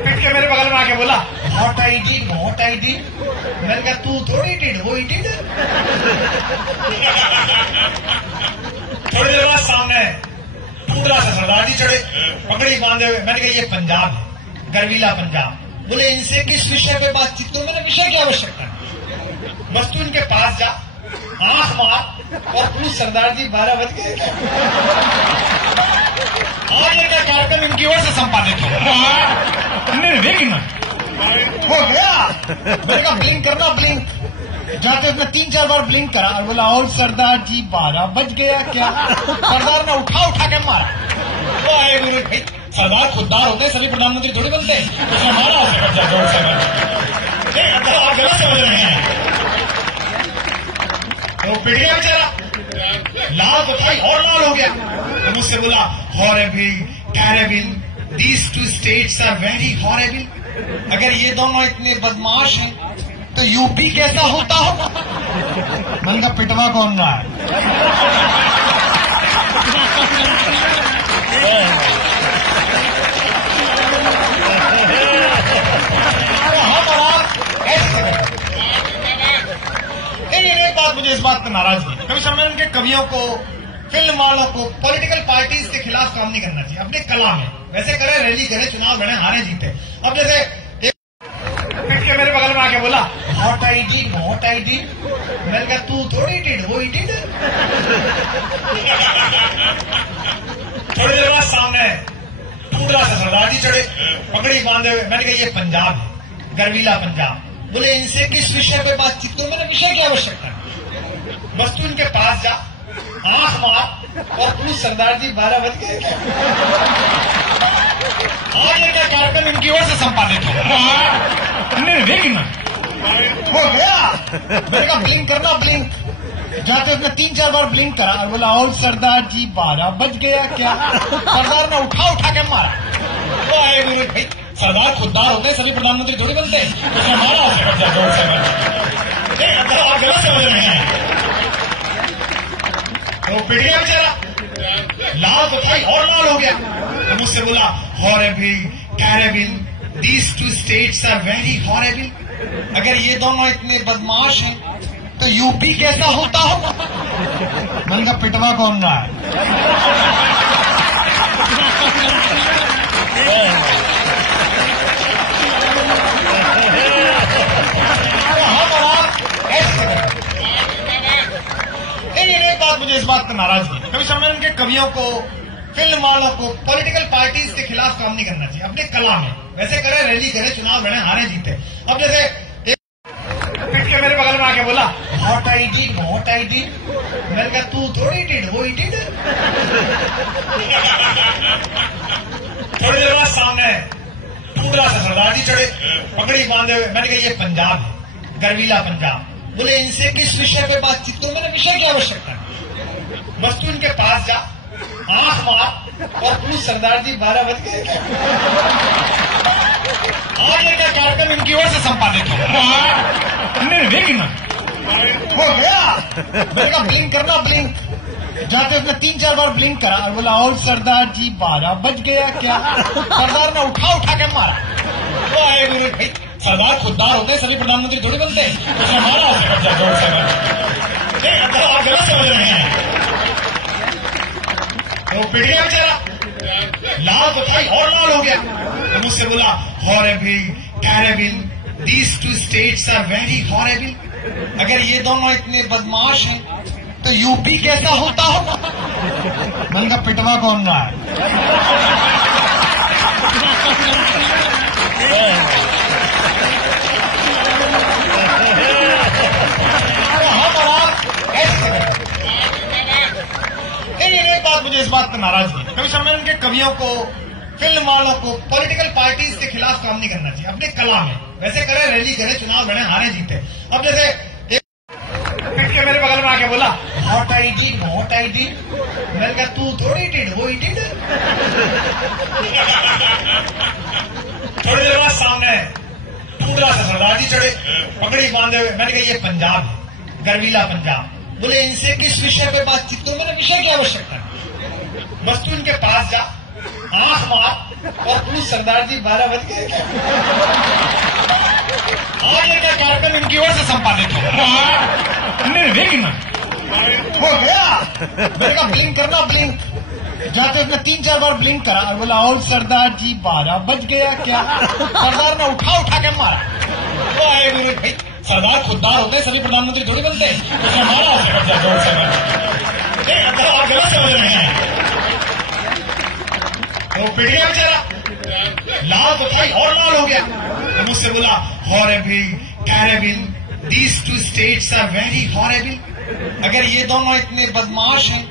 पिट के मेरे बगल में आके बोला व्हाट आई डिड। मैंने कहा तू थोड़ी डिड, वो ही डिड। थोड़ी देर बाद सामने टूडला से सरदार जी चढ़े, पगड़ी बांधे हुए। मैंने कहा ये पंजाब है, गर्वीला पंजाब। बोले इनसे किस विषय पे बातचीत करूं? मैंने विषय की आवश्यकता है, बस तू इनके पास जा, आंख मार और पूछ सरदार जी 12 बज गए क्या? आज इनका कार्यक्रम इनकी ओर से संपादित हो गया। मैंने कहा ब्लिंक करना, ब्लिंक। जाते उसने 3-4 बार ब्लिंक करा और बोला और सरदार जी 12 बज गया क्या? सरदार ने उठा के मारा। तो आए गुरु भाई, सरदार खुददार होते, सभी प्रधानमंत्री थोड़ी बनते। उसने मारा जोर से। आप गलत समझ रहे हैं। तो पिट गया बेचारा, लाल तो भाई और लाल हो गया। तो मुझसे बोला horrible, terrible, these two states are very horrible. अगर ये दोनों इतने बदमाश हैं तो यूपी कैसा होता होगा? मैंने कहा पिटवा कौन रहा है? एक बात मुझे इस बात पर नाराजगी, कभी सम्मेलन के कवियों को, फिल्म वालों को पॉलिटिकल पार्टीज के खिलाफ काम नहीं करना चाहिए। अपने कला में वैसे करे, रैली करे, चुनाव लड़े, हारे जीते। अब जैसे पिट के मेरे बगल में आके बोला व्हाट आई डिड। मैंने कहा तू थोड़ी डिड, वो ही डिड। थोड़ी देर बाद सामने टूडला से सरदार जी चढ़े, पगड़ी बांधे हुए। मैंने कहा ये पंजाब है, गर्वीला पंजाब। बोले इनसे किस विषय पे बातचीत करूं? मैंने विषय की आवश्यकता है, बस तू इनके पास जा, आंख मार और पूछ सरदार जी 12 बज गए क्या? आज इनका कार्यक्रम इनकी ओर से संपादित हो गया। मैंने कहा ब्लिंक करना, ब्लिंक। जाते उसने 3-4 बार ब्लिंक करा और बोला और सरदार जी 12 बज गया क्या? सरदार ने उठा के मारा। तो आए गुरु भाई, सरदार खुददार होते, सभी प्रधानमंत्री थोड़ी बनते। उसने मारा जोर से। आप गलत समझ रहे हैं। तो पिट गया बेचारा, लाल तो भाई और लाल हो गया। तो मुझसे बोला horrible, terrible, these two states are very horrible. अगर ये दोनों इतने बदमाश हैं तो यूपी कैसा होता होगा? मैंने कहा पिटवा कौन रहा है? एक बात मुझे इस बात पर नाराजगी, कभी सम्मेलन के कवियों को, फिल्म वालों को पॉलिटिकल पार्टीज के खिलाफ काम नहीं करना चाहिए। अपने कला में वैसे करे, रैली करे, चुनाव लड़े, हारे जीते। अब जैसे पिट के मेरे बगल में आके बोला व्हाट आई डिड। मैंने कहा तू थोड़ी डिड, वो ही डिड। थोड़ी देर बाद सामने टूडला से सरदार जी चढ़े, पगड़ी बांधे हुए। मैंने कहा ये पंजाब है, गर्वीला पंजाब। बोले इनसे किस विषय पे बातचीत करूं? मैंने विषय की आवश्यकता है, बस तू इनके पास जा, आंख मार और पूछ सरदार जी 12 बज गए क्या? आज इनका कार्यक्रम इनकी ओर से संपादित हो गया। मैंने कहा ब्लिंक करना, ब्लिंक। जाते उसने 3-4 बार ब्लिंक करा और बोला और सरदार जी 12 बज गया क्या? सरदार ने उठा के मारा। तो आए गुरु भाई, सरदार खुददार होते, सभी प्रधानमंत्री थोड़ी बनते। उसने मारा जोर से। आप गलत समझ रहे हैं। तो पिट गया बेचारा, लाल तो भाई और लाल हो गया। तो मुझसे बोला horrible, terrible, these two states are very horrible. अगर ये दोनों इतने बदमाश हैं तो यूपी कैसा होता होगा? मैंने कहा पिटवा कौन रहा है? एक बात मुझे इस बात पर नाराजगी, कभी सम्मेलन के कवियों को, फिल्म वालों को पॉलिटिकल पार्टीज के खिलाफ काम नहीं करना चाहिए। अपने कला में वैसे करे, रैली करे, चुनाव लड़े, हारे जीते। अब जैसे पिट के मेरे बगल में आके बोला व्हाट आई डिड। मैंने कहा तू थोड़ी डिड, वो ही डिड। थोड़ी देर बाद सामने टूडला से सरदार जी चढ़े, पगड़ी बांधे हुए। मैंने कहा ये पंजाब है, गर्वीला पंजाब। बोले इनसे किस विषय पे बातचीत करूं? मैंने विषय की आवश्यकता है, बस तू इनके पास जा, आंख मार और पुलिस सरदार जी 12 बज गए क्या? आगे का कार्यक्रम इनकी ओर से संपादित होगा। निर्विघ्न हो गया। मैंने कहा ब्लिंक करना ब्लिंक। जाते उसने 3-4 बार ब्लिंक करा और बोला और सरदार जी 12 बज गया क्या? सरदार ने उठा के मारा। तो आए मेरे भाई सरदार खुददार होते सभी प्रधानमंत्री थोड़ी बनते। हमारा जोर से आप गलत समझ रहे हैं। तो पिट गया बेचारा, लाल तो था और लाल हो गया। तो मुझसे बोला horrible terrible these two states are very horrible. अगर ये दोनों इतने बदमाश हैं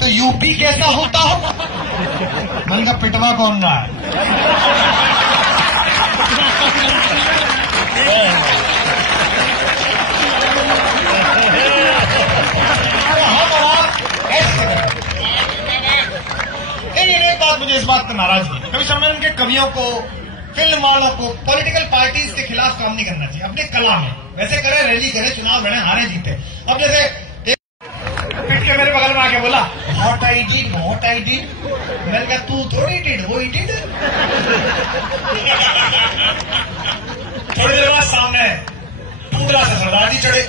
तो यूपी कैसा होता होगा? मन का पिटवा कौन रहा है? एक बात मुझे इस बात पर नाराज है, कभी सम्मेलन के कवियों को, फिल्म वालों को पॉलिटिकल पार्टीज के खिलाफ काम नहीं करना चाहिए। अपने कला में वैसे करे, रैली करे, चुनाव लड़े, हारे जीते। अब जैसे पिट के मेरे बगल में आके बोला हॉट आईडी नॉट आईडी। मैंने कहा तू थोड़ी डिड वो डिड। थोड़ी देर बाद सामने टूकरा से सरदार जी चढ़े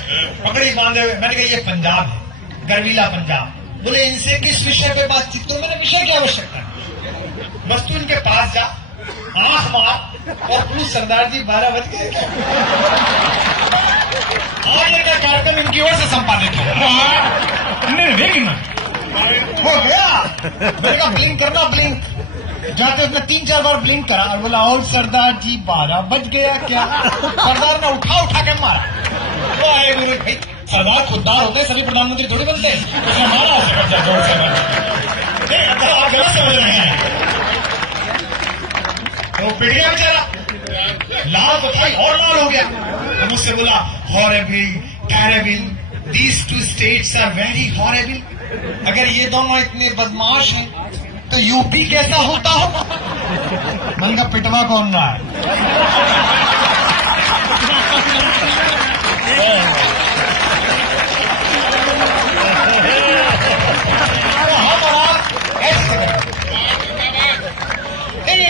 पकड़ी बांधे हुए। मैंने कहा ये पंजाब है, गर्वीला पंजाब। बोले इनसे किस विषय पे बातचीत करो? मैंने विषय की आवश्यकता है, बस तू इनके पास जा, आंख मार और पुलिस सरदार जी 12 बज गए क्या? आगे का कार्यक्रम इनकी ओर से संपादित होगा। निर्विघ्न हो गया। मैंने कहा ब्लिंक करना ब्लिंक। जाते उसने 3-4 बार ब्लिंक करा और बोला और सरदार जी 12 बज गया क्या? सरदार ने उठा के मारा। तो आए मेरे भाई सरदार खुददार होते सभी प्रधानमंत्री थोड़ी बनते। हमारा जोर से आप गलत समझ रहे हैं। तो पिट गया बेचारा, लाल तो था और लाल हो गया। तो मुझसे बोला horrible terrible these two states are very horrible. अगर ये दोनों इतने बदमाश हैं तो यूपी कैसा होता होगा? मन का पिटवा कौन रहा है?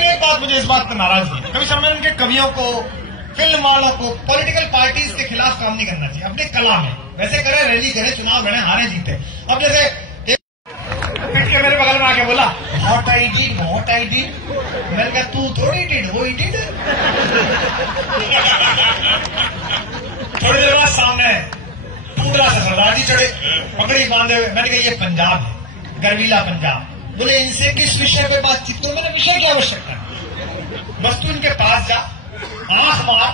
एक बात मुझे इस बात पर नाराज है, कभी सम्मेलन के कवियों को, फिल्म वालों को पॉलिटिकल पार्टीज के खिलाफ काम नहीं करना चाहिए। अपने कला में वैसे करे, रैली करे, चुनाव लड़े, हारे जीते। अब जैसे पिट के मेरे बगल में आके बोला हॉट आईडी नॉट आईडी। मैंने कहा तू थोड़ी डिड वो डिड। थोड़ी देर बाद सामने टूकरा से सरदार जी चढ़े पकड़ी बांधे हुए। मैंने कहा ये पंजाब है, गर्वीला पंजाब। बोले इनसे किस विषय पे बातचीत करो? मैंने विषय की आवश्यकता है, बस तू इनके पास जा, आंख मार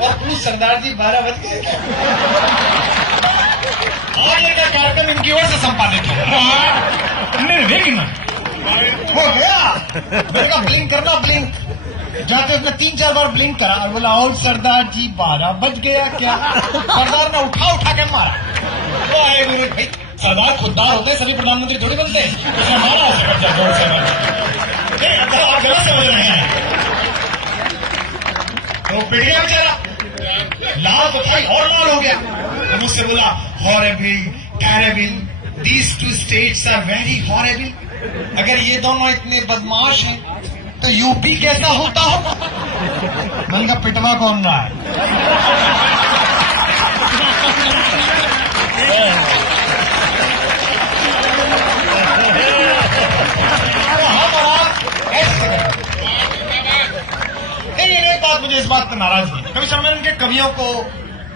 और पुलिस सरदार जी 12 बज गए क्या? आगे का कार्यक्रम इनकी ओर से संपादित होगा। निर्विघ्न हो गया। मैंने कहा ब्लिंक करना ब्लिंक। जाते उसने 3-4 बार ब्लिंक करा और बोला और सरदार जी 12 बज गया क्या? सरदार ने उठा के मारा। तो आए मेरे भाई सरदार खुददार होते सभी प्रधानमंत्री थोड़ी बनते। हमारा जोर से आप गलत समझ रहे हैं। तो पिट गया बेचारा, लाल तो था और लाल हो गया। तो मुझसे बोला horrible terrible these two states are very horrible. अगर ये दोनों इतने बदमाश हैं तो यूपी कैसा होता होगा? मन का पिटवा कौन रहा है? एक बात मुझे इस बात पर नाराज है, कभी सम्मेलन के कवियों को,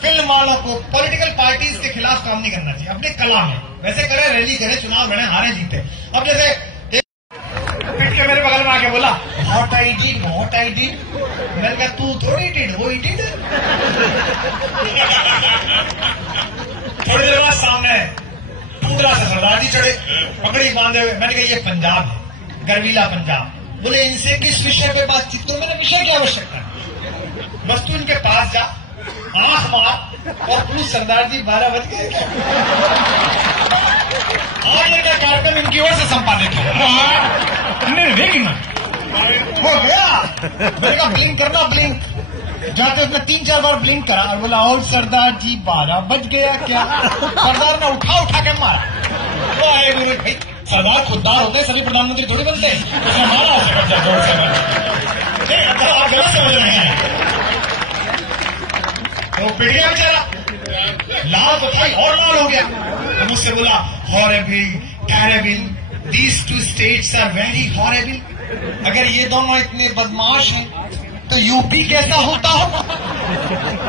फिल्म वालों को पॉलिटिकल पार्टीज के खिलाफ काम नहीं करना चाहिए। अपने कला में वैसे करे, रैली करे, चुनाव लड़े, हारे जीते। अब जैसे पिट के मेरे बगल में आके बोला हॉट आईडी नॉट आईडी। मैंने कहा तू थोड़ी डिड वो डिड। थोड़ी देर बाद सामने टूकरा से सरदार जी चढ़े पकड़ी बांधे हुए। मैंने कहा ये पंजाब है, गर्वीला पंजाब। बोले इनसे किस विषय पे बातचीत करो? मैंने विषय की आवश्यकता है, बस तू इनके पास जा, आंख मार और पुलिस सरदार जी 12 बज गए क्या? आगे का कार्यक्रम इनकी ओर से संपादित होगा। निर्विघ्न हो गया। मैंने कहा ब्लिंक करना ब्लिंक। जाते उसने 3-4 बार ब्लिंक करा और बोला और सरदार जी 12 बज गया क्या? सरदार ने उठा के मारा। तो आए मेरे भाई सरदार खुददार होते हैं, सभी प्रधानमंत्री थोड़ी बनते हैं। उसने मारा उसे बच्चा जोर से। नहीं, आप गलत समझ रहे हैं। तो पिट गया बेचारा, लाल तो था और लाल हो गया। तो मुझसे बोला horrible, terrible, these two states are very horrible. अगर ये दोनों इतने बदमाश हैं तो यूपी कैसा होता होगा?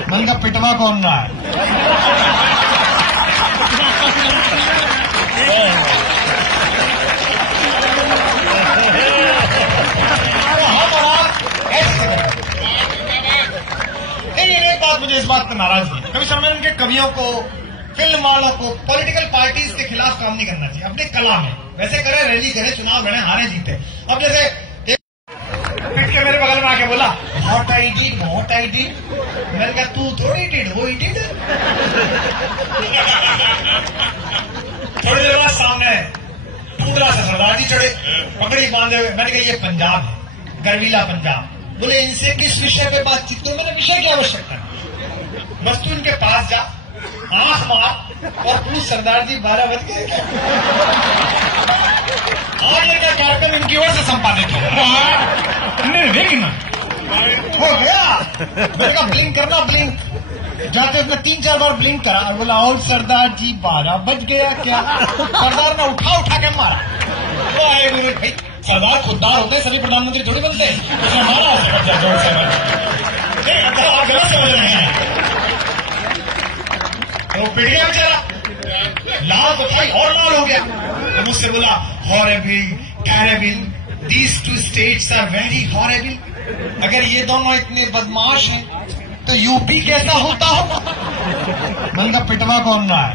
मन का पिटवा कौन रहा है? एक बात मुझे इस बात पर नाराज है, कभी समय उनके कवियों को, फिल्म वालों को, पॉलिटिकल पार्टीज के खिलाफ काम नहीं करना चाहिए। अपनी कला में वैसे करे, रैली करे, चुनाव लड़े, हारे जीते। अब जैसे एक पिट के मेरे बगल में आके बोला व्हाट आई डिड, मैंने कहा तू थोड़ी डिड, वो ही डिड। थोड़ी देर बाद सामने टुकड़ा सा सरदार जी चढ़े, पगड़ी बांधे हुए। मैंने कहा ये पंजाब है, गर्वीला पंजाब। बोले इनसे किस विषय पे बातचीत करो? मैंने विषय की आवश्यकता है, बस तू इनके पास जा, आंख मार और तू सरदार जी 12 बज गए क्या? आज ये क्या कार्यक्रम इनकी ओर से संपादित हो गया। मैंने कहा ब्लिंक करना, ब्लिंक। जाते उसने 3-4 बार ब्लिंक करा और बोला और सरदार जी 12 बज गया क्या? सरदार ने उठा के मारा। वो आए भाई, सरदार खुददार होते हैं, सभी प्रधानमंत्री थोड़ी बनते हैं। उसने मारा उसे बच्चा जोर से। नहीं, आप गलत समझ रहे हैं। तो पिट गया बेचारा, लाल तो था और लाल हो गया। तो मुझसे बोला horrible, terrible, these two states are very horrible. अगर ये दोनों इतने बदमाश हैं तो यूपी कैसा होता होगा? मन का पिटवा कौन रहा है?